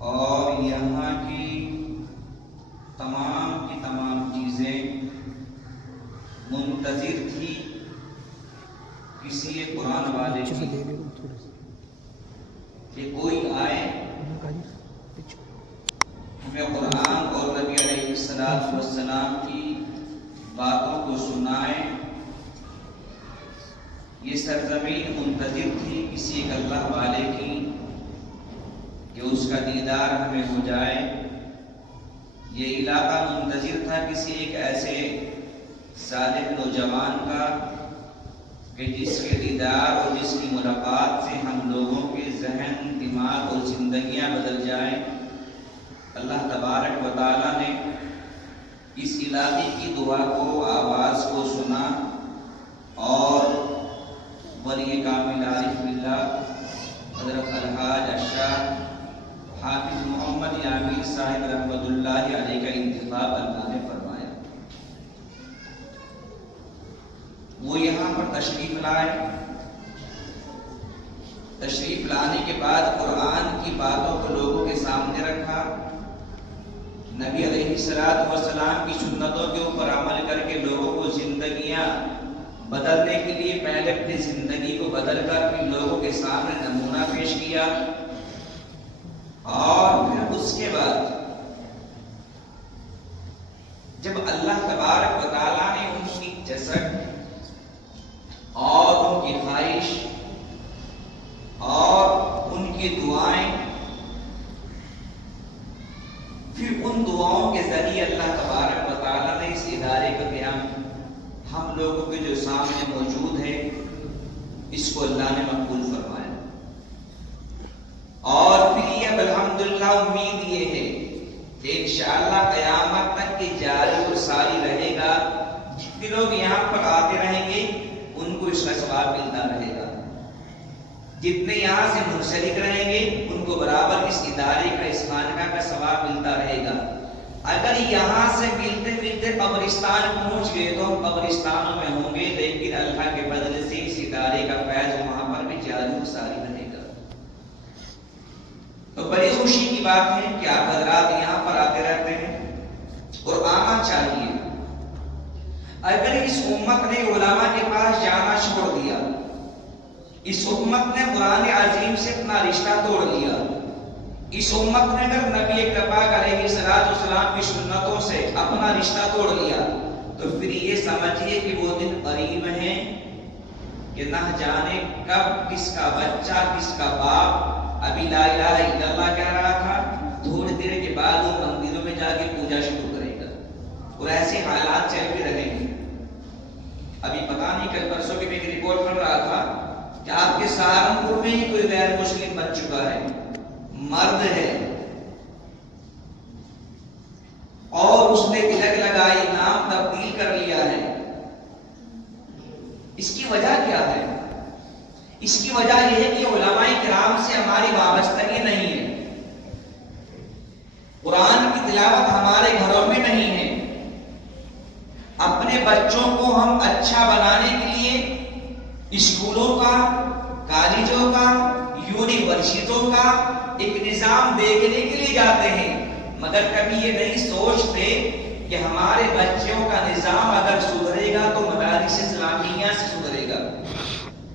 اور یہاں کی تمام چیزیں منتظر تھی کسی قرآن والے کی کہ کوئی آئے ہمیں قرآن اور نبی علیہ السلام کی باتوں کو سنائے۔ یہ سرزمین منتظر تھی کسی ایک اللہ والے کی کہ اس کا دیدار ہمیں ہو جائے۔ یہ علاقہ منتظر تھا کسی ایک ایسے صالح نوجوان کا کہ جس کے دیدار اور جس کی ملاقات سے ہم لوگوں کے ذہن، دماغ اور زندگیاں بدل جائیں۔ اللہ تبارک و تعالیٰ نے اس علاقے کی دعا کو، آواز کو سنا اور ولی کامل عارف باللہ حضرت الحاج اشرف حافظ محمد یامین صاحب رحمۃ اللہ علیہ کا انتخاب اللہ نے فرمایا۔ وہ یہاں پر تشریف لائے۔ تشریف لانے کے بعد قرآن کی باتوں کو لوگوں کے سامنے رکھا۔ نبی علیہ السلام کی سنتوں کے اوپر عمل کر کے لوگوں کو زندگیاں بدلنے کے لیے پہلے اپنی زندگی کو بدل کر پھر لوگوں کے سامنے نمونہ پیش کیا، اور پھر اس کے بعد جب اللہ تبارک و تعالیٰ نے ان کی جسد اور ان کی خواہش اور ان کی دعائیں، پھر ان دعاؤں کے ذریعے اللہ تبارک و تعالیٰ نے اس ادارے کا قیام ہم لوگوں کے جو سامنے موجود ہے اس کو اللہ نے مقبول فرمایا۔ اور پھر یہ الحمدللہ امید یہ ہے کہ انشاءاللہ قیامت تک کی جاری اور ساری رہے گا۔ جتنے لوگ یہاں پر آتے رہیں گے ان کو اس کا ثواب ملتا رہے گا، جتنے یہاں سے منسلک رہیں گے ان کو برابر اس ادارے کا، اس خانقاہ کا ثواب ملتا رہے گا۔ اگر یہاں سے ملتے ملتے قبرستان پہنچ گئے تو ہم قبرستانوں میں ہوں گے، لیکن اللہ کے بدلے سے اس ادارے کا فیض وہاں پر بھی جاری و ساری رہے گا۔ تو بڑی خوشی کی بات ہے کہ آپ حضرات یہاں پر آتے رہتے ہیں اور آنا چاہیے۔ اگر اس امت نے علماء کے پاس جانا چھوڑ دیا، اس امت نے قرآن عظیم سے اپنا رشتہ توڑ لیا، اس امت نے اگر نبی پاک علیہ السلام کی سنتوں سے اپنا رشتہ توڑ لیا، تو پھر یہ سمجھیے کہ وہ دن قریب ہیں کہ نہ جانے کب کس کا بچہ، کس کا باپ ابھی لا الہ الا اللہ کہہ رہا تھا، تھوڑی دیر کے بعد وہ مندروں میں جا کے پوجا شروع کرے گا، اور ایسے حالات چلتے رہیں گے۔ ابھی پتہ نہیں کل پرسوں کی میں ایک رپورٹ پڑھ رہا تھا کہ آپ کے سہارنپور میں ہی کوئی غیر مسلم بن چکا ہے، مرد ہے، اور اس نے تلک لگائی، نام تبدیل کر لیا ہے۔ اس کی وجہ کیا ہے؟ اس کی وجہ یہ ہے کہ علماء کرام سے ہماری وابستگی نہیں ہے، قرآن کی تلاوت ہمارے گھروں میں نہیں ہے۔ اپنے بچوں کو ہم اچھا بنانے کے لیے اسکولوں کا، کالجوں کا، یونیورسٹیوں کا ایک نظام دیکھنے کے لیے جاتے ہیں، مگر کبھی یہ نہیں سوچتے کہ ہمارے بچوں کا نظام اگر سدھرے گا تو مدارس اسلامیہ سے سدھرے گا،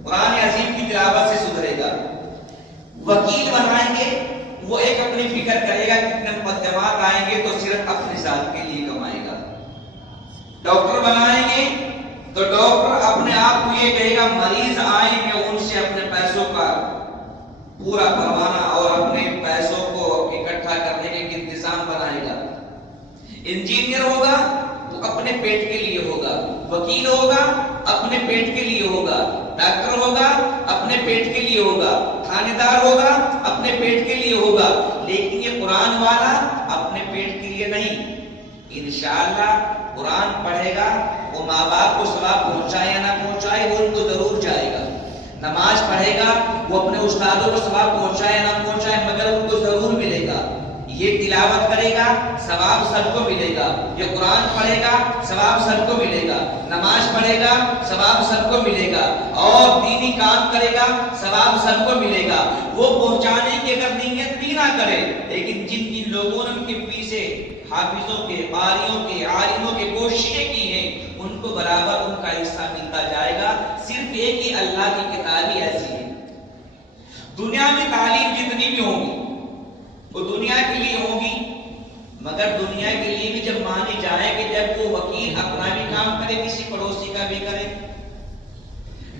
قرآن عظیم کی تلاوت سے سدھرے گا۔ وکیل بنائیں گے، وہ ایک اپنی فکر کرے گا، کتنے مقدمات آئیں گے تو صرف اپنے ذات کے لیے کمائے گا۔ ڈاکٹر بنائیں گے تو ڈاکٹر اپنے آپ کو یہ کہے گا مریض آئیں گے ان سے اپنے پیسوں کا پورا کروانا اور اپنے پیسوں کو اکٹھا کرنے کے انتظام بنائے گا۔ انجینئر ہوگا تو اپنے پیٹ کے لیے ہوگا، وکیل ہوگا اپنے پیٹ کے لیے ہوگا، ڈاکٹر ہوگا اپنے پیٹ کے لیے ہوگا، تھانے دار ہوگا اپنے پیٹ کے لیے ہوگا، لیکن یہ قرآن والا اپنے پیٹ کے لیے نہیں۔ انشاءاللہ قرآن پڑھے گا، وہ ماں باپ کو ثواب پہنچائے یا نہ پہنچائے وہ ان کو ضرور جائے گا۔ نماز پڑھے گا، وہ اپنے استادوں کو ثواب پہنچائے یا نہ پہنچائے مگر ان کو ضرور ملے گا۔ یہ تلاوت کرے گا، ثواب سب کو ملے گا۔ یہ قرآن پڑھے گا، ثواب سب کو ملے گا۔ نماز پڑھے گا، ثواب سب کو ملے گا، اور دینی کام کرے گا، ثواب سب کو ملے گا۔ وہ پہنچانے کی اگر نیت بھی نہ کرے، لیکن جن جن لوگوں نے ان کے پیچھے حافظوں کے، قاریوں کے، عالموں کے کوششیں کی ہیں، ان کو برابر ان کا حصہ ملتا جائے گا۔ صرف ایک ہی اللہ کی کتاب ہی ایسی ہے۔ دنیا میں تعلیم جتنی بھی ہوگی وہ دنیا کے لیے ہوگی، مگر دنیا کے لیے بھی جب مانی جائے کہ جب وہ وکیل اپنا بھی کام کرے، کسی پڑوسی کا بھی کرے،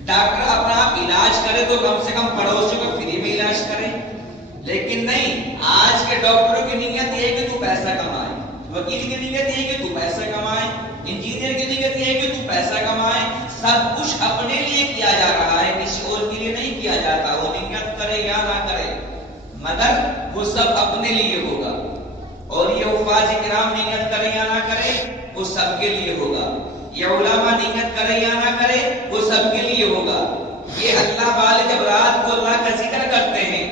ڈاکٹر اپنا علاج کرے تو کم سے کم پڑوسی کو فری میں علاج کرے۔ لیکن نہیں، آج کے ڈاکٹروں کی نیت یہ ہے کہ تو پیسہ کمائے، وکیل کی نیت یہ ہے کہ تو پیسہ کمائے، انجینئر کی نیت یہ ہے کہ تو پیسہ کمائے۔ سب کچھ اپنے لیے کیا جا رہا ہے، کسی اور کے لیے نہیں کیا جاتا۔ وہ نیت کرے یا نہ کرے، مگر وہ سب اپنے لیے ہوگا۔ اور یہ حفاظ کرام نیت کرے یا نہ کرے، وہ سب کے لیے ہوگا۔ یہ علماء نیت کرے یا نہ کرے، وہ سب کے لیے ہوگا۔ یہ اللہ والے جب رات کو اللہ کا ذکر کرتے ہیں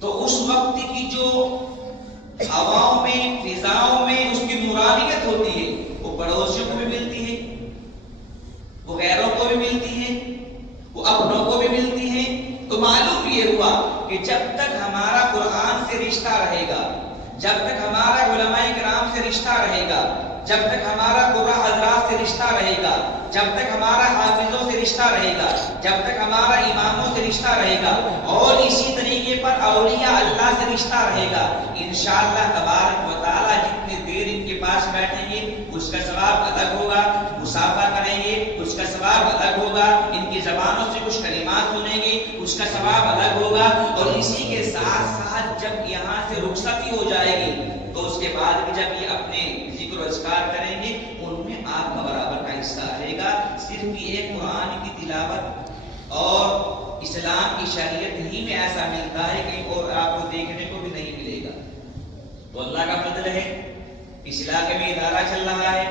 تو اس وقت کی جو ہواؤں میں، فضاؤں میں اس کی نورانیت ہوتی ہے، وہ پڑوسیوں کو بھی ملتی ہے، وہ غیروں کو بھی ملتی ہے، وہ اپنوں کو بھی ملتی ہے۔ تو معلوم یہ ہوا کہ جب تک ہمارا قرآن سے رشتہ رہے گا، جب تک ہمارا علماء کرام سے رشتہ رہے گا، جب تک ہمارا قرآن حضرات سے رشتہ رہے گا، جب تک ہمارا حافظوں سے رشتہ رہے گا، جب تک ہمارا اماموں سے رشتہ رہے گا، اور اسی طریقے پر اولیاء اللہ سے رشتہ رہے گا، انشاءاللہ تبارک و تعالی جتنی دیر ان کے پاس بیٹھیں گے اس کا ثواب الگ ہوگا، مصافحہ کریں گے اس کا ثواب الگ ہوگا، ان کی زبانوں سے کچھ کلمات سنیں گے اس کا ثواب الگ ہوگا۔ اور اسی کے ساتھ ساتھ جب یہاں سے رخصتی ہو جائے گی تو اس کے بعد بھی جب یہ اپنے ذکر و اذکار کریں گے ان میں آپ کا برابر کا حصہ رہے گا۔ صرف یہ قرآن کی تلاوت اور اسلام کی شریعت ہی میں ایسا ملتا ہے کہ اور آپ کو دیکھنے کو بھی نہیں ملے گا۔ تو اللہ کا فضل ہے، اس علاقے میں ادارہ چل رہا ہے،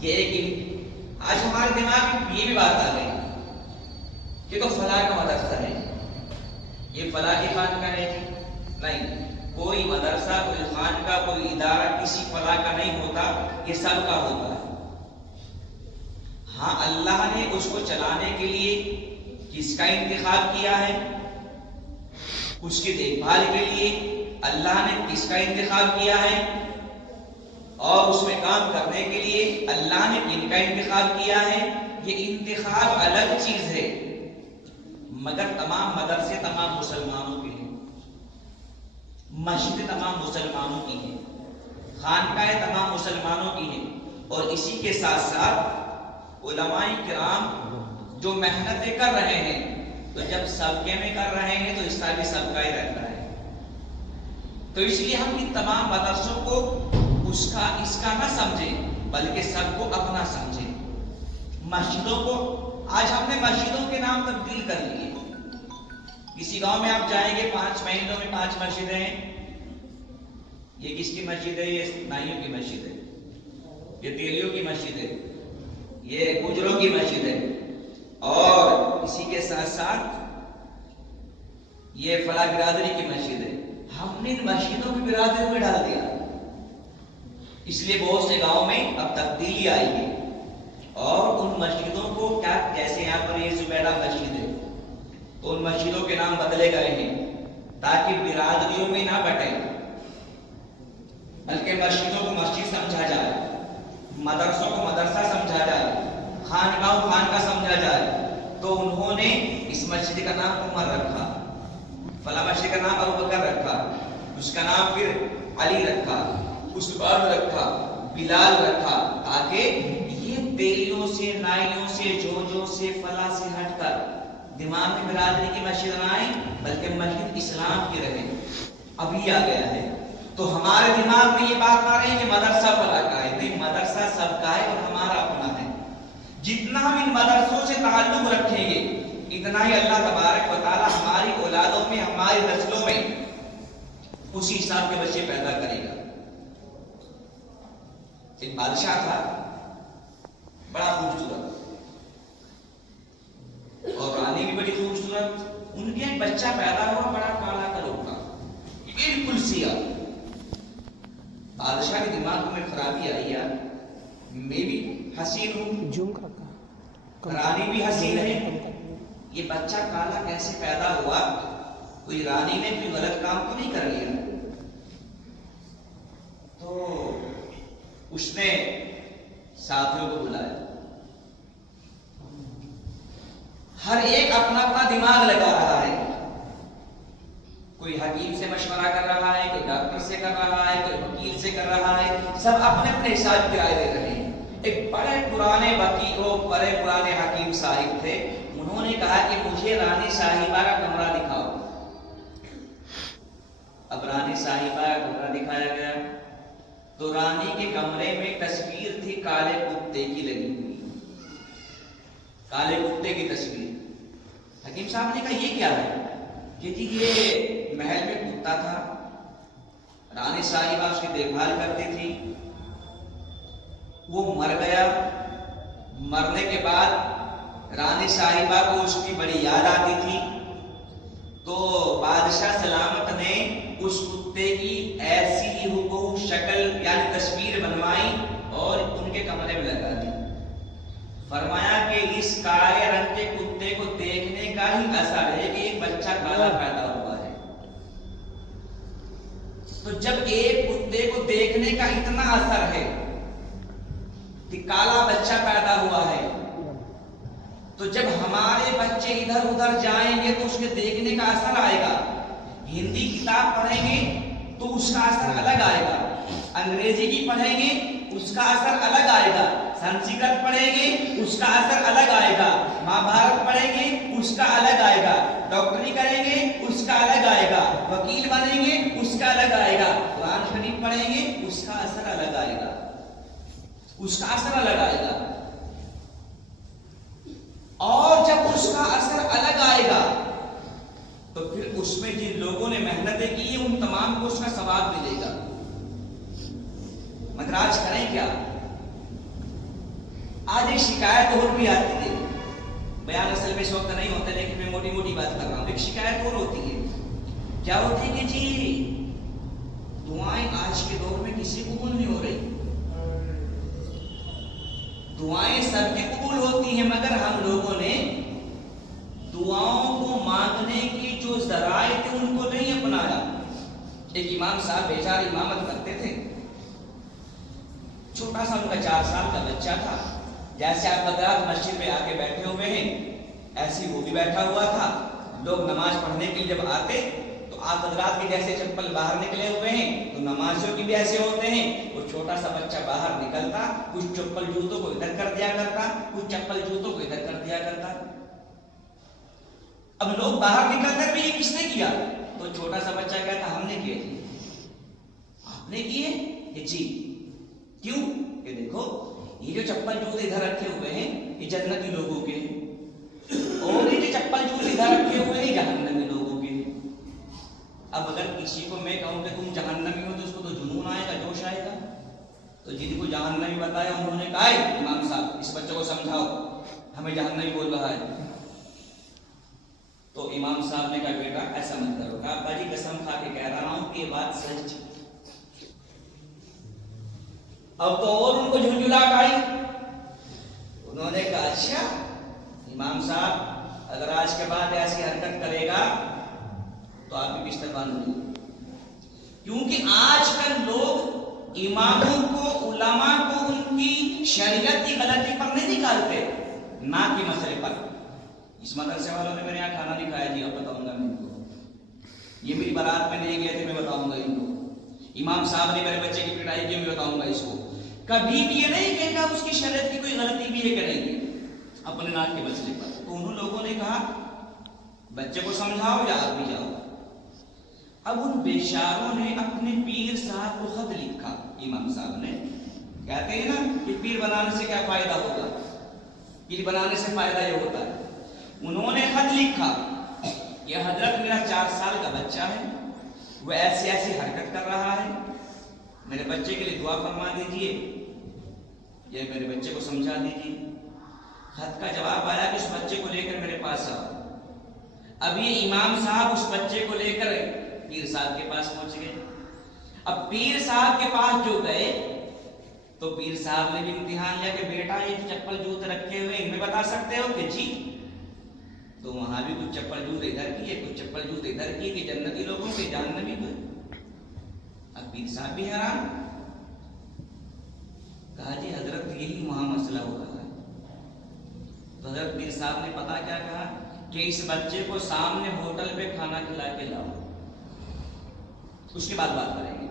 یہ کہ آج ہمارے دماغ میں یہ بھی بات آ گئی کہ تو فلاں کا مدرسہ ہے، یہ فلاں کی خانقاہ ہے جی، نہیں، کوئی مدرسہ، کوئی خانقاہ، کوئی ادارہ کسی فلاں کا نہیں ہوتا، یہ سب کا ہوتا ہے۔ ہاں، اللہ نے اس کو چلانے کے لیے کس کا انتخاب کیا ہے، اس کی دیکھ بھال کے لیے اللہ نے کس کا انتخاب کیا ہے، اور اس میں کام کرنے کے لیے اللہ نے کن کا انتخاب کیا ہے۔ یہ انتخاب الگ چیز ہے، مگر تمام مدرسے تمام مسلمانوں کے ہیں، مسجد تمام مسلمانوں کی ہیں، خانقاہیں تمام مسلمانوں کی ہیں۔ اور اسی کے ساتھ ساتھ علماء کرام جو محنتیں کر رہے ہیں، تو جب صدقے میں کر رہے ہیں تو اس کا بھی صدقہ ہی رہتا ہے۔ تو اس لیے ہم ان تمام مدرسوں کو اس کا نہ سمجھیں، بلکہ سب کو اپنا سمجھیں۔ مسجدوں کو آج ہم نے مسجدوں کے نام تبدیل کر لیے۔ کسی گاؤں میں آپ جائیں گے 5 محلوں میں 5 مسجدیں ہیں۔ یہ کس کی مسجد ہے؟ یہ نائیوں کی مسجد ہے، یہ تیلیوں کی مسجد ہے، یہ گجروں کی مسجد ہے، اور اسی کے ساتھ ساتھ یہ فلاں برادری کی مسجد ہے۔ ہم نے ان مسجدوں کی برادری میں ڈال دیا، اس لیے بہت سے گاؤں میں اب تبدیلی آئی ہے، اور ان مسجدوں کو کیا، جیسے یہاں پر یہ زبیدہ مسجد ہے تو ان مسجدوں کے نام بدلے گئے ہیں تاکہ برادریوں میں نہ بٹے، بلکہ مسجدوں کو مسجد سمجھا جائے، مدرسوں کو مدرسہ سمجھا جائے، خانقاہ کو خانقاہ سمجھا جائے۔ تو انہوں نے اس مسجد کا نام عمر رکھا، فلاں مسجد کا نام ابوبکر رکھا، اس کا نام پھر علی رکھا، عثمان رکھا، بلال رکھا، تاکہ یہ تیلیوں سے، نائیوں سے، جوجوں سے، فلاں سے ہٹ کر دماغ میں برادری کی مسجد نہ آئے، بلکہ مسجد اسلام کی رہے۔ ابھی آ گیا ہے تو ہمارے دماغ میں یہ بات نہ رہی کہ مدرسہ فلاں کا ہے، نہیں، مدرسہ سب کا ہے اور ہمارا اپنا ہے۔ جتنا ہم ان مدرسوں سے تعلق رکھیں گے اتنا ہی اللہ تبارک و تعالی ہماری اولادوں میں، ہماری نسلوں میں اسی حساب کے بچے پیدا کرے گا۔ ایک بادشاہ تھا بڑا خوبصورت، اور رانی بھی بڑی خوبصورت۔ ان کے ایک بچہ پیدا ہوا بڑا کالا کلوٹا، بالکل سیاہ۔ بادشاہ کے دماغ میں خرابی آئی، یار میں بھی حسین ہوں، رانی بھی حسین ہے، یہ بچہ کالا کیسے پیدا ہوا؟ کوئی رانی نے کوئی غلط کام تو نہیں کر لیا؟ تو اس نے ساتھیوں کو بلایا، ہر ایک اپنا اپنا دماغ لگا رہا ہے، کوئی حکیم سے مشورہ کر رہا ہے، کوئی ڈاکٹر سے کر رہا ہے، کوئی وکیل سے کر رہا ہے، سب اپنے اپنے حساب کی رائے دے رہے ہیں۔ ایک بڑے پرانے وکیل، بڑے پرانے حکیم صاحب تھے، انہوں نے کہا کہ مجھے رانی صاحبہ کا کمرہ دکھاؤ۔ اب رانی صاحبہ کا کمرہ دکھایا گیا تو رانی کے کمرے میں تصویر تھی کالے کتے کی لگی ہوئی، کالے کتے کی تصویر۔ حکیم صاحب نے کہا یہ کیا ہے؟ کہ جی یہ محل میں کتا تھا، رانی صاحبہ اس کی دیکھ بھال کرتی تھی، وہ مر گیا، مرنے کے بعد رانی صاحبہ کو اس کی بڑی یاد آتی تھی، تو بادشاہ سلامت نے اس کتے کی ایسی ہی حبہو شکل یعنی تصویر بنوائی اور ان کے کمرے میں لگا دی۔ فرمایا کہ اس کالے رنگ کے کتے کو دیکھنے کا ہی اثر ہے کہ ایک بچہ کالا پیدا ہوا ہے۔ تو جب ایک کتے کو دیکھنے کا اتنا اثر ہے کہ کالا بچہ پیدا ہوا ہے، تو جب ہمارے بچے ادھر ادھر جائیں گے تو اس کے دیکھنے کا اثر آئے گا۔ ہندی کتاب پڑھیں گے تو اس کا اثر الگ آئے گا، انگریزی کی پڑھیں گے اس کا اثر الگ آئے گا، سنسکرت پڑھیں گے اس کا اثر الگ آئے گا، مہا بھارت پڑھیں گے اس کا الگ آئے گا، ڈاکٹری کریں گے اس کا الگ آئے گا، وکیل بنیں گے اس کا الگ آئے گا، قرآن شریف پڑھیں گے اس کا اثر الگ آئے گا، اس کا اثر الگ آئے گا۔ اور جب اس کا اثر الگ آئے گا تو پھر اس میں جن لوگوں نے محنتیں کی ہیں ان تمام کو اس کا ثواب ملے گا۔ مگر آج کریں کیا؟ آج ایک شکایت اور بھی آتی ہے، بیان اصل میں اس وقت نہیں ہوتا لیکن میں موٹی موٹی بات کر رہا ہوں۔ ایک شکایت اور ہوتی ہے، کیا ہوتی ہے کہ جی دعائیں آج کے دور میں کسی قبول نہیں ہو رہی۔ دعائیں سب کی قبول ہوتی ہیں مگر ہم لوگوں نے دعاؤں کو مانگنے کی جو ذرائع تھے ان کو نہیں اپنایا۔ ایک امام صاحب بیچارے امامت کرتے تھے، چھوٹا سا ان کا 4 سال کا بچہ تھا، جیسے آپ حضرات مسجد میں آ کے بیٹھے ہوئے ہیں ایسے وہ بھی بیٹھا ہوا تھا۔ لوگ نماز پڑھنے کے لیے جب آتے تو آپ حضرات کے جیسے چپل باہر نکلے ہوئے ہیں تو نمازیوں کی بھی ایسے ہوتے ہیں۔ وہ چھوٹا سا بچہ باہر نکلتا، کچھ چپل جوتوں کو ادھر کر دیا کرتا، کچھ چپل جوتوں کو ادھر کر دیا کرتا۔ اب لوگ باہر نکل کر بھی یہ کس نے کیا؟ تو چھوٹا سا بچہ کہتا ہم نے کیے جی۔ آپ نے کیے؟ کہ جی۔ کیوں؟ کہ دیکھو یہ جو چپل جوتے ادھر رکھے ہوئے ہیں یہ جنتی لوگوں کے ہیں، اور یہ جو چپل جوتے ادھر رکھے ہوئے ہیں جہنمی لوگوں کے ہیں۔ اب اگر کسی کو میں کہوں کہ تم جہنمی ہو تو اس کو تو جنون آئے گا، جوش آئے گا۔ تو جن کو جہنمی بتایا انہوں نے کہا امام صاحب اس بچے کو سمجھاؤ، ہمیں جہنمی بول رہا ہے۔ تو امام صاحب نے کہا بیٹا ایسا مت کرو، کہا ابا جی قسم کھا کے کہہ رہا ہوں کہ یہ بات سچ ہے۔ اب تو اور ان کو جھنجھلاہٹ آئی، انہوں نے کہا اچھا امام صاحب اگر آج کے بعد ایسی حرکت کرے گا تو آپ کی بستر بند ہوگی۔ کیونکہ آج کل لوگ اماموں کو، علماء کو ان کی شریعت کی غلطی پر نہیں نکالتے، نہ کہ مسئلے پر۔ اس مدرسے والوں نے میرے یہاں کھانا نہیں کھایا جی، اب بتاؤں گا میں ان کو۔ یہ میری بارات میں نہیں گئے تھے، میں بتاؤں گا ان کو۔ امام صاحب نے میرے بچے کی پٹائی کی، میں بتاؤں گا اس کو۔ کبھی بھی یہ نہیں کہتا اس کی شریعت کی کوئی غلطی بھی ہے کہ نہیں ہے اپنے ناک کے مسئلے پر۔ تو انہوں لوگوں نے کہا بچے کو سمجھاؤ یا آپ بھی جاؤ۔ اب ان بیچاروں نے اپنے پیر صاحب کو خط لکھا، امام صاحب نے، کہتے ہیں نا کہ پیر بنانے سے کیا فائدہ ہوگا، پیر بنانے سے فائدہ یہ ہوتا ہے۔ انہوں نے خط لکھا یہ حضرت میرا 4 سال کا بچہ ہے، وہ ایسی ایسی حرکت کر رہا ہے، میرے بچے کے لیے دعا فرما دیجئے، یہ میرے بچے کو سمجھا دیجئے۔ خط کا جواب آیا کہ اس بچے کو لے کر میرے پاس آؤ۔ اب یہ امام صاحب اس بچے کو لے کر پیر صاحب کے پاس پہنچ گئے۔ اب پیر صاحب کے پاس جو گئے تو پیر صاحب نے بھی امتحان لیا کہ بیٹا یہ چپل جوتے رکھے ہوئے ان میں بتا سکتے ہو کہ جی۔ تو وہاں بھی کچھ چپل جوتے ادھر کی ہے، کچھ چپل جوتے ادھر کی کہ جنتی لوگوں کے جہنمی کو۔ اب پیر صاحب بھی حیران، کہا جی حضرت یہی وہاں مسئلہ ہو رہا ہے۔ تو حضرت پیر صاحب نے پتا کیا کہا کہ اس بچے کو سامنے ہوٹل پہ کھانا کھلا کے لاؤ، اس کے بعد بات کریں گے۔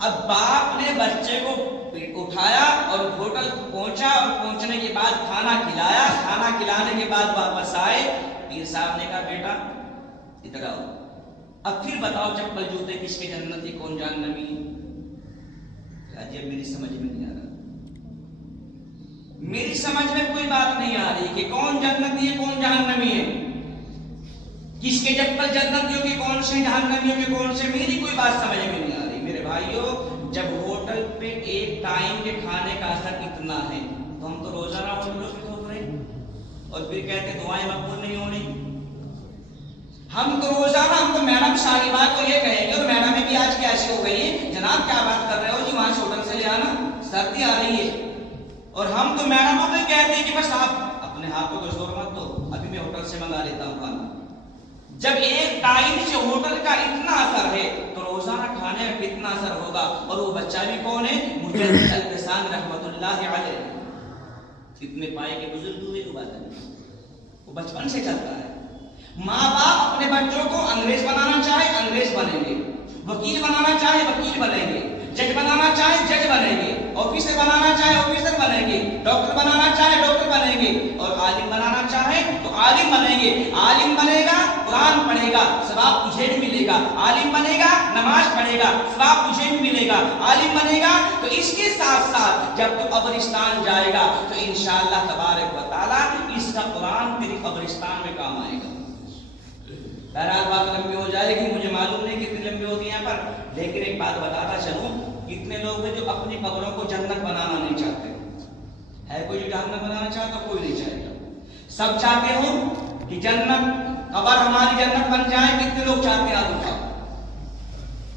اب باپ نے بچے کو اٹھایا اور ہوٹل پہنچا، اور پہنچنے کے بعد کھانا کھلایا، کھانا کھلانے کے بعد واپس آئے۔ پیر صاحب نے کہا بیٹا ادھر آؤ، اب پھر بتاؤ چپل جوتے کس کے جنتی کون جہنمی؟ کہا جی اب میری سمجھ میں نہیں آ رہا، میری سمجھ میں کوئی بات نہیں آ رہی کہ کون جنتی ہے کون جہنمی ہے، کس کے چپل جنتیوں کے کون سے جہنمیوں کے کون سے، میری کوئی بات سمجھ میں نہیں آ رہی۔ میرے بھائیوں جب ہوٹل پہ ایک ٹائم کے کھانے کا اثر اتنا ہے تو ہم تو روزانہ ہوٹلوں پہ کھول رہے ہیں اور پھر کہتے دعائیں مقبول نہیں ہو رہی۔ ہم تو روزانہ، ہم تو میڈم صاحبہ کو یہ کہیں گے، اور میڈم بھی آج کی ایسی ہو گئی ہے، جناب کیا بات کر رہے ہو جی، وہاں سے ہوٹل سے لے آنا، سردی آ رہی ہے۔ اور ہم تو میڈموں کو کہتے ہیں کہ بس آپ اپنے ہاتھوں کو زور مت دو، ابھی میں ہوٹل سے منگا لیتا ہوں کھانا۔ جب ایک ٹائم سے ہوٹل کا اتنا اثر ہے تو روزانہ کھانے کا کتنا اثر ہوگا۔ اور وہ بچہ بھی کون ہے؟ مجدد الفسان رحمت اللہ علیہ، اتنے پائے کے بزرگ ہوئے تو بات ہے، وہ بچپن سے چلتا ہے۔ ماں باپ اپنے بچوں کو انگریز بنانا چاہے انگریز بنیں گے، وکیل بنانا چاہے وکیل بنیں گے، جج بنانا چاہے جج بنیں گے، آفیسر بنانا چاہے آفیسر بنیں گے، ڈاکٹر بنانا چاہے ڈاکٹر بنیں گے، اور عالم بنانا چاہے تو عالم بنیں گے۔ عالم بنے گا قرآن پڑھے گا ثواب تجھے بھی ملے گا، عالم بنے گا نماز پڑھے گا ثواب تجھے بھی ملے گا، عالم بنے گا تو اس کے ساتھ ساتھ جب تو قبرستان جائے گا تو انشاءاللہ تبارک و تعالیٰ اس کا قرآن تیری قبرستان میں کام آئے گا۔ بہرحال بات لمبی ہو جائے گی، مجھے معلوم نہیں کتنی لمبی ہوتی ہے یہاں پر، لیکن ایک بات بتاتا چلوں، کتنے لوگ ہیں جو اپنی قبروں کو جنت بنانا نہیں چاہتے؟ ہے کوئی جو جنت بنانا چاہتا؟ کوئی نہیں چاہے گا۔ سب چاہتے ہو کہ جنت، قبر ہماری جنت بن جائے، کتنے لوگ چاہتے ہیں؟ آپ اٹھاؤ،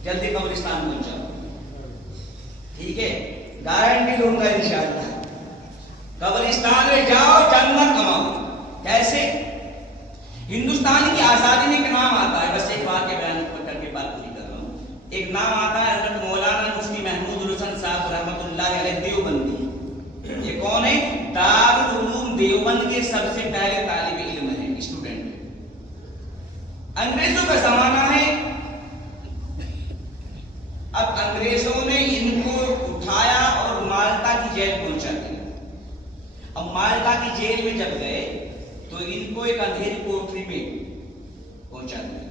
جلدی قبرستان پہنچ جاؤ، ٹھیک ہے؟ گارنٹی دوں گا انشاءاللہ، قبرستان میں جاؤ جنت کماؤ۔ کیسے؟ ہندوستان کی آزادی میں ایک نام آتا ہے، بس ایک واقعہ بیان کر کے بات پوری کر رہا ہوں۔ ایک نام آتا ہے حضرت مولانا مفتی محمود الحسن صاحب رحمۃ اللہ علیہ دیوبندی۔ یہ کون ہے؟ دارالعلوم دیوبند کے سب سے پہلے طالب علم ہیں، اسٹوڈنٹ۔ انگریزوں کا زمانہ ہے، اب انگریزوں نے ان کو اٹھایا اور مالٹا کی جیل پہنچا دیا۔ اب مالٹا کی جیل میں جب گئے تو ان کو ایک اندھیری کوٹری میں پہنچا دیا۔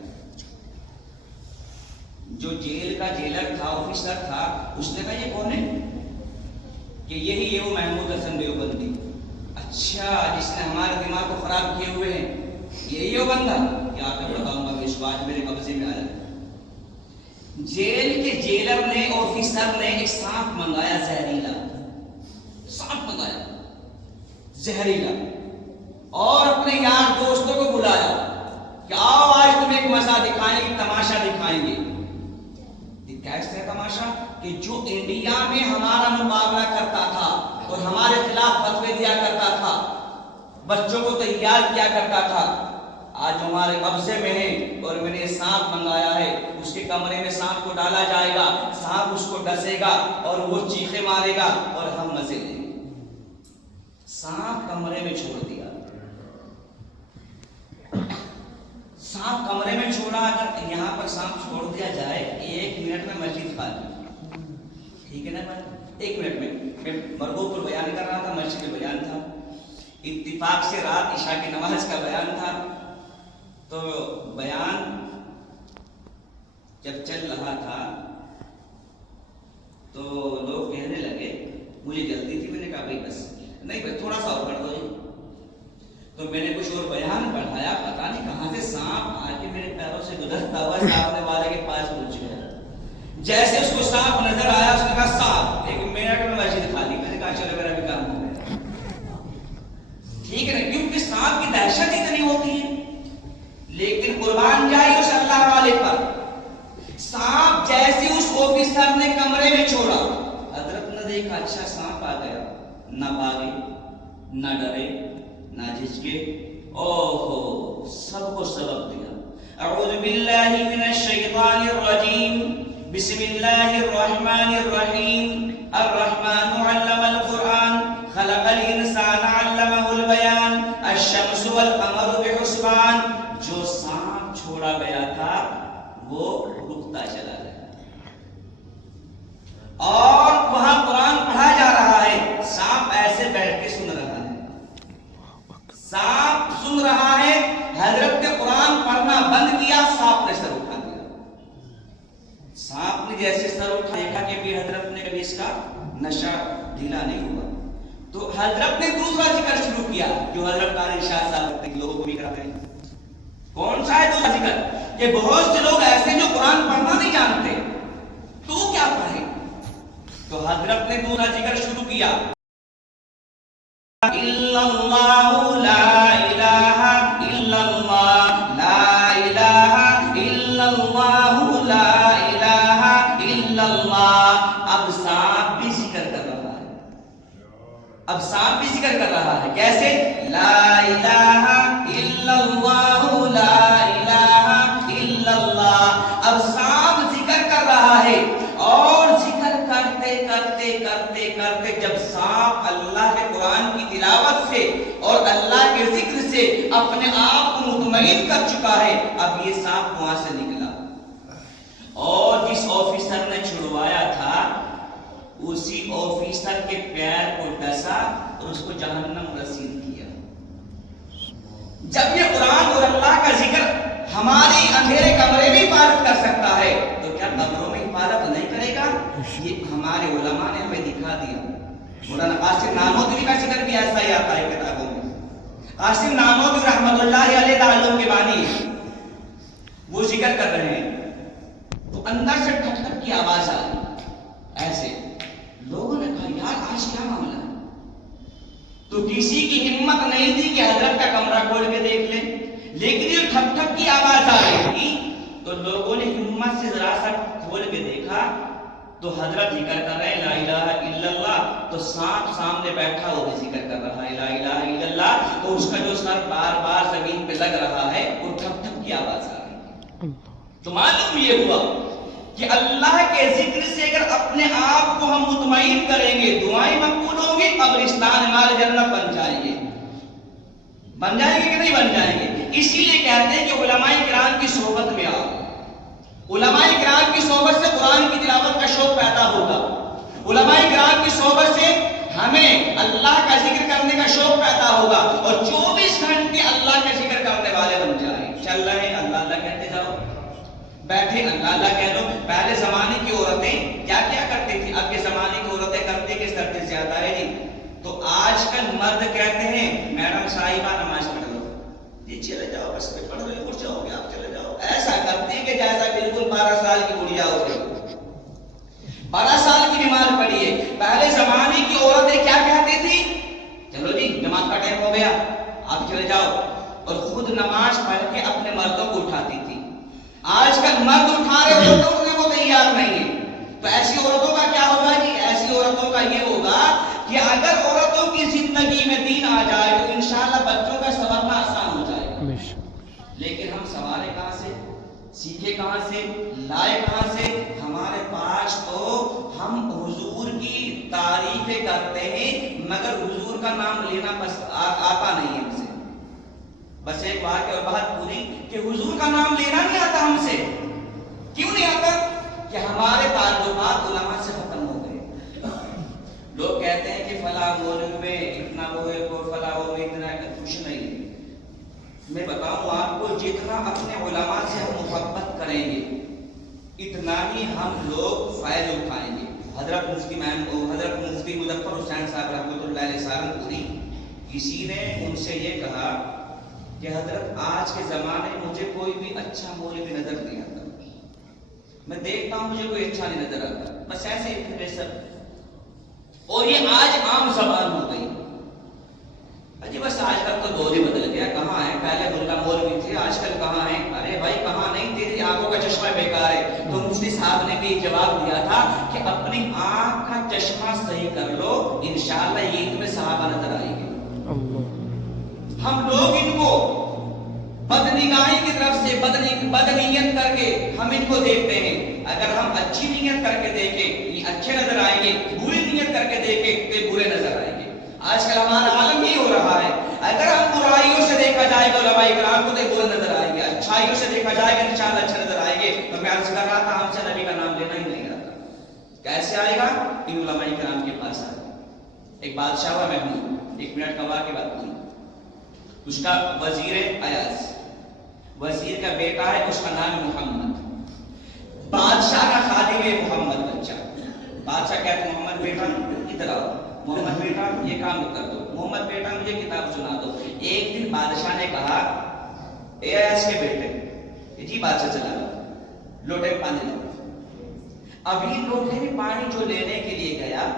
جو جیل کا جیلر تھا، آفیسر تھا، اس نے کہا یہ کون ہے؟ کہ یہی ہے وہ محمود حسن دیوبندی۔ اچھا، جس نے ہمارے دماغ کو خراب کیے ہوئے ہیں، یہی وہ بندہ؟ کیا کر بتاؤں گا میں، اس کو آج میرے قبضے میں آیا۔ جیل کے جیلر نے، آفیسر نے ایک سانپ منگایا، زہریلا سانپ منگایا، زہریلا، اور اپنے یار دوستوں کو بلایا کہ آؤ آج تمہیں ایک مزہ دکھائیں گے، تماشا دکھائیں گے۔ کیسے تماشا؟ کہ جو انڈیا میں ہمارا مقابلہ کرتا تھا اور ہمارے خلاف فتوے دیا کرتا تھا، بچوں کو تیار کیا کرتا تھا، آج ہمارے قبضے میں ہے، اور میں نے سانپ منگایا ہے۔ اس کے کمرے میں سانپ کو ڈالا جائے گا، سانپ اس کو ڈسے گا اور وہ چیخے مارے گا اور ہم مزے لیں گے۔ سانپ کمرے میں چھوڑ دیا، سانپ کمرے میں چھوڑا۔ اگر یہاں پر سانپ چھوڑ دیا جائے 1 منٹ میں مسجد خالی، ٹھیک ہے نا بھائی؟ 1 منٹ میں مرغوب پر بیان کر رہا تھا، مسجد میں بیان تھا، اتفاق سے رات عشاء کی نماز کا بیان تھا، تو بیان جب چل رہا تھا تو لوگ کہنے لگے، مجھے جلدی تھی، میں نے کہا بھائی بس نہیں بھائی تھوڑا سا اور پڑھ دو۔ تو میں نے کچھ اور بیان پڑھایا، پتہ نہیں کہاں سے سانپ آ کے میرے پیروں سے گزرتا ہوا سامنے والے کے پاس پہنچ گیا۔ جیسے اس کو سانپ نظر آیا، اس نے کہا سانپ، 1 منٹ میں مسجد خالی۔ میں نے کہا چلو میرا بھی کام ہو گیا، ٹھیک ہے نا؟ کیونکہ سانپ کی دہشت اتنی ہوتی ہے، لیکن قربان جائے اس اللہ والے پر، سانپ جیسے اس آفیسر نے کمرے میں چھوڑا، حضرت نے دیکھا اچھا سانپ آ گیا، نہ بھاگے، نہ ڈرے، نہ جھجکے، اوہو سب کو سبق دیا. اعوذ باللہ من الشیطان الرجیم. بسم اللہ الرحمن الرحیم. الرحمن علم القرآن خلق الانسان علمہ البیان. الشمس والقمر بحسبان. جو سانپ چھوڑا گیا تھا وہ رکتا چلا گیا اور وہاں قرآن پڑھا جا رہا ہے. سانپ ایسے بیٹھ کے سن رہا ہے. سانپ سن رہا ہے. حضرت نے قرآن پڑھنا بند کیا. سانپ نے سر اٹھا دیا. سانپ نے جیسے سر اٹھا دیکھا کہ بھی حضرت نے کبھی اس کا نشہ ڈھیلا نہیں ہوا تو حضرت نے دوسرا ذکر شروع کیا جو حضرت قاری ارشاد صاحب لوگوں کو بھی کراتے ہیں. کون سا ہے دوسرا ذکر؟ کہ بہت سے لوگ ایسے جو قرآن پڑھنا نہیں جانتے تو وہ کیا پڑھیں. تو حضرت نے دوسرا ذکر شروع کیا. الا اللہ لا الہ الا اللہ لا الہ الا اللہ لا الہ الا اللہ. اب سانپ بھی ذکر کر رہا ہے. اب سانپ بھی ذکر کر رہا ہے. کیسے؟ لا الہ الا اللہ لا الہ الا اللہ. اب سانپ ذکر کر رہا ہے اور ذکر کرتے کرتے کرتے کرتے جب سانپ اللہ کے قرآن کی تلاوت سے اور اللہ کے ذکر سے اپنے آپ کو مطمئن کر چکا ہے اب یہ سانپ وہاں سے نکلا اور جس آفیسر نے چھڑوایا تھا اسی آفیسر کے پیر کو ڈسا اور اس کو جہنم رسید کیا. جب یہ قرآن اور اللہ کا ذکر ہماری اندھیرے کمرے میں حفاظت کر سکتا ہے تو کیا قبروں میں حفاظت نہیں کرے گا؟ یہ ہمارے علماء نے ہمیں دکھا دیا. مولانا قاسم نانوتوی کا ذکر بھی ایسا ہی آتا ہے کتابوں میں. قاسم نانوتوی رحمۃ اللہ علیہ تعلق کے بانی وہ ذکر کر رہے ہیں تو اندر سے ٹھک ٹھک کی آواز آئی. ایسے لوگوں نے کہا یار آج کیا معاملہ ہے. تو کسی کی ہمت نہیں تھی کہ حضرت کا کمرہ کھول کے دیکھ لیں. لیکن یہ ٹھک ٹھک کی آواز آ رہی تھی تو لوگوں نے ہمت سے ذرا سا کھول کے دیکھا تو حضرت ذکر کر رہے ہیں لا الہ الا اللہ. تو سانپ سامنے بیٹھا وہ بھی ذکر کر رہا ہے لا الہ الا اللہ. تو اس کا جو سر بار بار زمین پہ لگ رہا ہے وہ ٹھک ٹھک کی آواز آ رہی ہے. تو معلوم یہ ہوا کہ اللہ کے ذکر سے اگر اپنے آپ کو ہم مطمئن کریں گے دعائیں مقبول ہوں گی. قبرستان ہمارے جنت بن جائیں گے. بن جائیں گے کہ نہیں بن جائیں گے؟ اسی لیے کہتے ہیں کہ علماء کرام کی صحبت میں آؤ. علماء کرام کی صحبت سے قرآن کی تلاوت کا شوق پیدا ہوگا. علماء کرام کی صحبت سے ہمیں اللہ کا ذکر کرنے کا شوق پیدا ہوگا اور 24 گھنٹے اللہ کا ذکر کرنے والے بن جائیں. چل رہے ہیں اللہ اللہ کہتے جاؤ, بیٹھے اللہ اللہ کہہ لو. پہلے زمانے کی عورتیں کیا کیا کرتی تھی, اب کے زمانے کی عورتیں کرتے کس طرح زیادہ ہے نہیں. تو آج کل مرد کہتے ہیں میڈم صاحبہ نماز پڑھ لو, جی چلے جاؤ بس پڑھ لو اٹھ جاؤ گے آپ چلے جاؤ. ایسا کرتے ہیں کہ جیسا بالکل 12 سال کی گڑیا ہو گئی, 12 سال کی بیمار پڑی ہے. پہلے زمانے کی عورتیں کیا کہتی تھی, چلو جی نماز کا ٹائم ہو گیا آپ چلے جاؤ, اور خود نماز پڑھ کے اپنے مردوں کو اٹھاتی تھی. آج کل مرد اٹھا رہے عورتوں اٹھنے کو تیار نہیں ہے. تو ایسی عورتوں کا کیا ہوگا جی, ایسی عورتوں کا یہ ہوگا کہ اگر عورتوں کی زندگی میں دین آ جائے تو انشاءاللہ بچوں کا سنورنا آسان ہو جائے گا. لیکن ہم سوارے کہاں سے, سیکھے کہاں سے, لائے کہاں سے؟ ہمارے پاس تو ہم حضور کی تعریفیں کرتے ہیں مگر حضور کا نام لینا بس آتا نہیں ہم سے. بس ایک بات اور بات پوری کہ حضور کا نام لینا نہیں آتا ہم سے. کیوں نہیں آتا؟ کہ ہمارے تعلقات علماء سے ختم ہو گئے. لوگ کہتے ہیں کہ فلاں مولوی میں اتنا وہ ہے, فلاں وہ میں اتنا ہے. کچھ نہیں. میں بتاؤں آپ کو, جتنا اپنے علماء سے ہم محبت کریں گے اتنا ہی ہم لوگ فائد اٹھائیں گے. حضرت مفتی مظفر حسین صاحب رحمۃ اللہ علیہ سہارنپوری, کسی نے ان سے یہ کہا کہ حضرت آج کے زمانے میں مجھے کوئی بھی اچھا مولوی نظر نہیں آتا. میں دیکھتا ہوں مجھے کوئی اچھا نہیں نظر آتا, بس ایسے ہی سب. اور یہ آج عام زبان ہو گئی. اجی بس آج کل تو دور ہی بدل گیا. کہاں ہے, پہلے ملا مولوی تھے, آج کل کہاں ہیں. ارے بھائی کہاں نہیں, تیری آنکھوں کا چشمہ بیکار ہے. تو مفتی صاحب نے بھی جواب دیا تھا کہ اپنی آنکھ کا چشمہ صحیح کر لو, انشاءاللہ یہ تمہیں صحابہ نظر آئیں گے. ہم لوگ ان کو بدنگاہی کی طرف سے بدنیت کر کے ہم ان کو دیکھتے ہیں. اگر ہم اچھی نیت کر کے دیکھیں یہ اچھے نظر آئیں گے, بری نیت کر کے دیکھیں تو یہ برے نظر آئیں گے. آج کل ہمارا عالم یہ ہو رہا ہے, اگر ہم برائیوں سے دیکھا جائے گا علماء کرام کو تو برے نظر آئیں گے, اچھائیوں سے دیکھا جائے گا انشاءاللہ اچھے نظر آئیں گے. تو میں عرض کر رہا تھا ہم سے نبی کا نام لینا ہی نہیں آتا. کیسے آئے گا؟ ان علماء کرام کے پاس آئے. ایک بادشاہ ہوا محمود, 1 منٹ کا واقعہ بات کروں. اس کا وزیر ایاز, وزیر کا بیٹا ہے, اس کا نام ہے محمد. بادشاہ کا خادم ہے محمد بچہ. بادشاہ کہتے ہیں محمد بیٹا ادھر آؤ, محمد بیٹا یہ کام کر دو, محمد بیٹا مجھے کتاب سنا دو. ایک دن بادشاہ نے کہا اے ایاز کے بیٹے, جی بادشاہ چلا لوٹے میں پانی لاؤ. ابھی لوٹے میں پانی جو لینے کے لیے گیا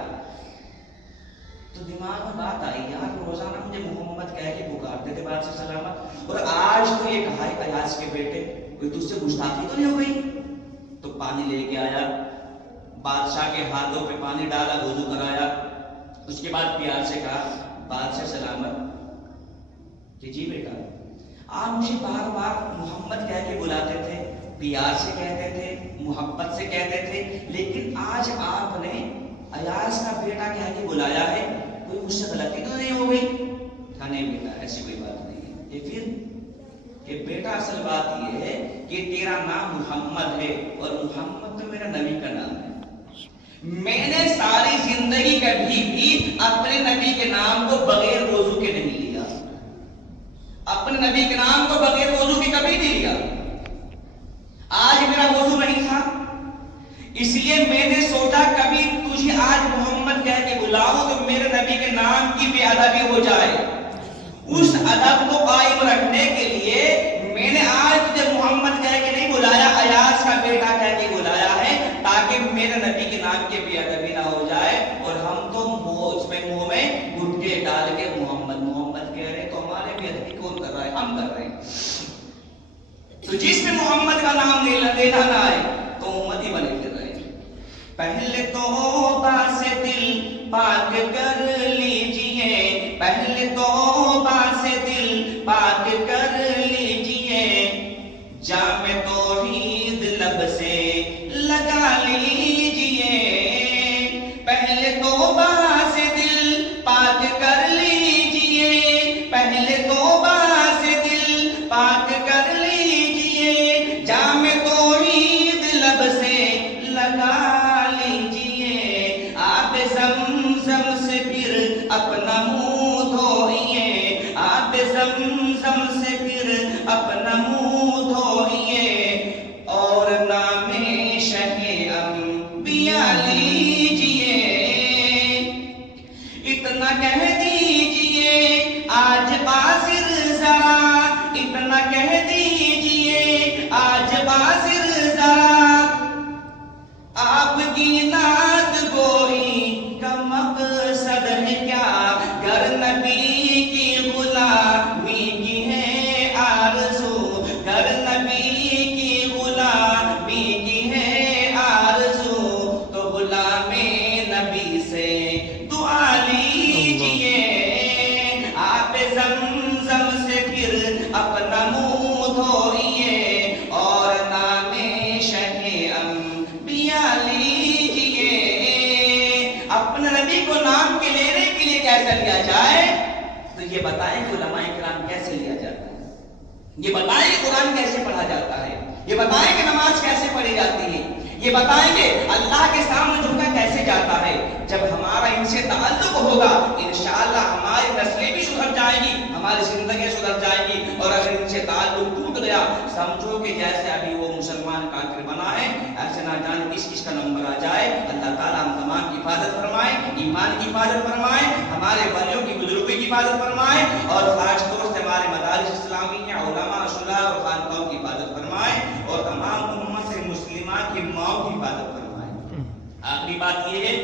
تو دماغ میں بات آئی, یار روزانہ مجھے محمد کہہ کے پکارتے تھے بادشاہ سلامت, اور آج تو یہ کہا ہے ایاز کے بیٹے کوئی تجھ سے گستاخی تو نہیں ہو گئی. تو پانی لے کے آیا, بادشاہ کے ہاتھوں پہ پانی ڈالا, وضو کرایا. اس کے بعد پیار سے کہا بادشاہ سلامت کہ جی بیٹا آپ مجھے بار بار محمد کہہ کے بلاتے تھے, پیار سے کہتے تھے, محبت سے کہتے تھے, لیکن آج آپ نے ایاز کا بیٹا کہہ کے بلایا ہے, کوئی مجھ سے غلطی تو نہیں ہو گئی؟ کہا نہیں بیٹا ایسی کوئی بات نہیں ہے. یہ پھر کہ بیٹا اصل بات یہ ہے کہ تیرا نام محمد ہے اور محمد تو میرا نبی کا نام ہے. میں نے ساری زندگی کبھی بھی اپنے نبی کے نام کو بغیر وضو کے نہیں لیا, اپنے نبی کے نام کو بغیر وضو کے کبھی نہیں لیا. آج میرا وضو نہیں تھا, اس لیے میں نے سوچا کبھی تجھے آج محمد کہہ کے بلاؤں تو میرے نبی کے نام کی بے ادبی ہو جائے. اس ادب کو قائم رکھنے کے لیے میں نے آج تجھے محمد کہہ کے نہیں بلایا, ایاز کا بیٹا کہہ کے بلایا ہے, تاکہ میرے نبی کے نام کی بے ادبی نہ ہو جائے. اور ہم تو اس میں منہ میں گٹکے ڈال کے محمد محمد کہہ رہے, تو ہمارے بے ادبی کون کر رہا ہے؟ ہم کر رہے ہیں. تو جس میں محمد کا نام لینا نہ آئے تو امتی بنے پھر رہے. پہلے توبہ سے دل پاک کر لیجئے, پہلے توبہ سے دل پاک کر لیجئے, جام توحید لب سے لگا لیجئے. پہلے توبہ سے دل پاک کر لیجئے, پہلے توبہ سے دل پاک کر لیجئے, جام توحید لب سے لگا لیجئے. آپ زمزم سے پھر اپنا منہ دھوئیے, آپ زمزم سے پھر اپنا منہ دھوئیے, اور نام شہ انبیاء لیجئے. اتنا کہہ دیجئے آج باصر ذرا, اتنا کہہ دیجئے آج باصر ذرا, آپ کی نعت گوئی کا مقصد ہے کیا, گر نبی کی غلامی کی ہے آرزو, گر نبی کی غلامی کی ہے آرزو, تو غلام نبی سے دعا لیجئے. آپ زمزم سے پھر اپنا منہ دھوئیے, اور نام شہ انبیاء لیجئے. اپنے نبی کو نام کے لینے کے لیے کیسے لیا جائے, تو یہ بتائیں کہ علماء کرام کیسے لیا جاتا ہے, یہ بتائیں کہ قرآن کیسے پڑھا جاتا ہے, یہ بتائیں کہ نماز کیسے پڑھی جاتی ہے, یہ بتائیں کہ اللہ کے سامنے جھکا کیسے جاتا ہے. جب ہمارا ان سے تعلق ہوگا انشاءاللہ ہماری نسلیں بھی سدھر جائیں گی, ہماری زندگی سدھر جائیں گی. اور اگر ان سے تعلق ٹوٹ گیا سمجھو کہ جیسے ابھی وہ مسلمان کافر بنا ہے, ایسے نہ جانے کس کس کا نمبر آ جائے. اللہ تعالیٰ ہم تمام کی حفاظت فرمائے, ایمان کی حفاظت فرمائے, ہمارے ولیوں کی بزرگوں کی حفاظت فرمائے, اور خاص طور سے ہمارے مدارس اسلامیہ علماء صلاح اور خانقاہوں کی حفاظت فرمائے, اور تمام امت مسلمہ کی ماؤں کی حفاظت فرمائے. آخری بات یہ ہے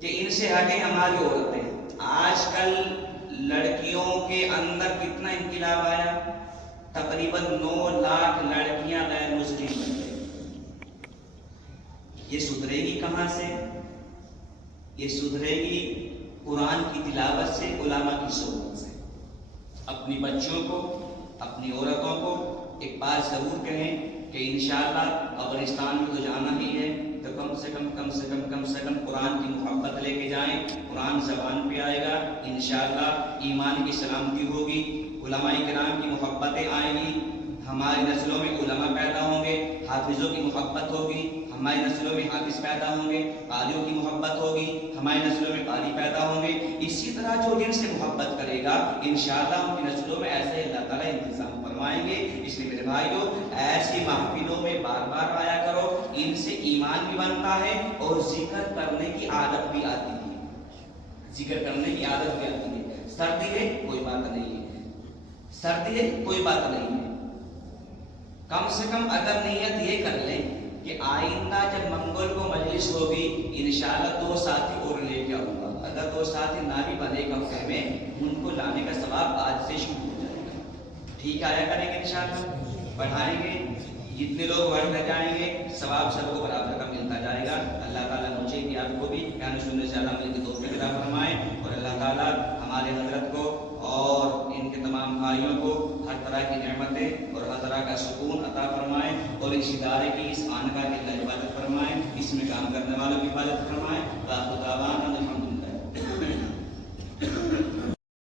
کہ ان سے ہٹیں ہماری عورتیں. آج کل لڑکیوں کے اندر کتنا انقلاب آیا, تقریباً 9 لاکھ لڑکیاں غیر مسلم بن گئی. یہ سدھرے گی کہاں سے؟ یہ سدھرے گی قرآن کی تلاوت سے, علماء کی صحبت سے. اپنی بچوں کو، اپنی عورتوں کو ایک بات ضرور کہیں کہ انشاءاللہ قبرستان میں تو جانا ہی ہے، تو کم سے کم قرآن کی محبت لے کے جائیں، قرآن زبان پہ آئے گا، انشاءاللہ ایمان کی سلامتی ہوگی، علماء کرام کی محبتیں آئیں گی، ہماری نسلوں میں علماء پیدا ہوں گے، حافظوں کی محبت ہوگی، ہماری نسلوں میں حافظ پیدا ہوں گے، قاریوں کی محبت ہوگی، ہماری نسلوں میں قاری پیدا ہوں گے۔ اسی طرح جو جن سے محبت کرے گا انشاءاللہ ان کی نسلوں میں ایسے اللہ تعالیٰ انتظام فرمائیں گے۔ اس لیے میرے بھائیو ایسی محفلوں میں بار بار آیا کرو، ان سے ایمان بھی بنتا ہے اور ذکر کرنے کی عادت بھی آتی ہے، ذکر کرنے کی عادت بھی آتی ہے۔ سردی ہے کوئی بات نہیں ہے، سردی ہے کوئی بات نہیں ہے، کم سے کم اگر نیت یہ کر لیں کہ آئندہ جب منگل کو مجلس ہوگی انشاءاللہ 2 ساتھی اور لے کے آؤں گا، اگر 2 ساتھی نہ بھی بنے ہفتے میں ان کو لانے کا ثواب آج سے شروع ہو جائے گا، ٹھیک آیا کریں گے انشاءاللہ، بڑھائیں گے، جتنے لوگ بڑھتے جائیں گے ثواب سب کو برابر کا ملتا جائے گا۔ اللہ تعالیٰ مجھے کہ آپ کو بھی بیان سننے سے زیادہ مل کے توفیق عطا فرمائے، اور اللہ تعالیٰ ہمارے حضرت کو اور ان کے تمام بھائیوں کو ہر طرح کی نعمتیں اور ہر طرح کا سکون عطا فرمائے، اور اس ادارے کی اس خانقاہ کی حفاظت فرمائے، اس میں کام کرنے والوں کی حفاظت فرمائے۔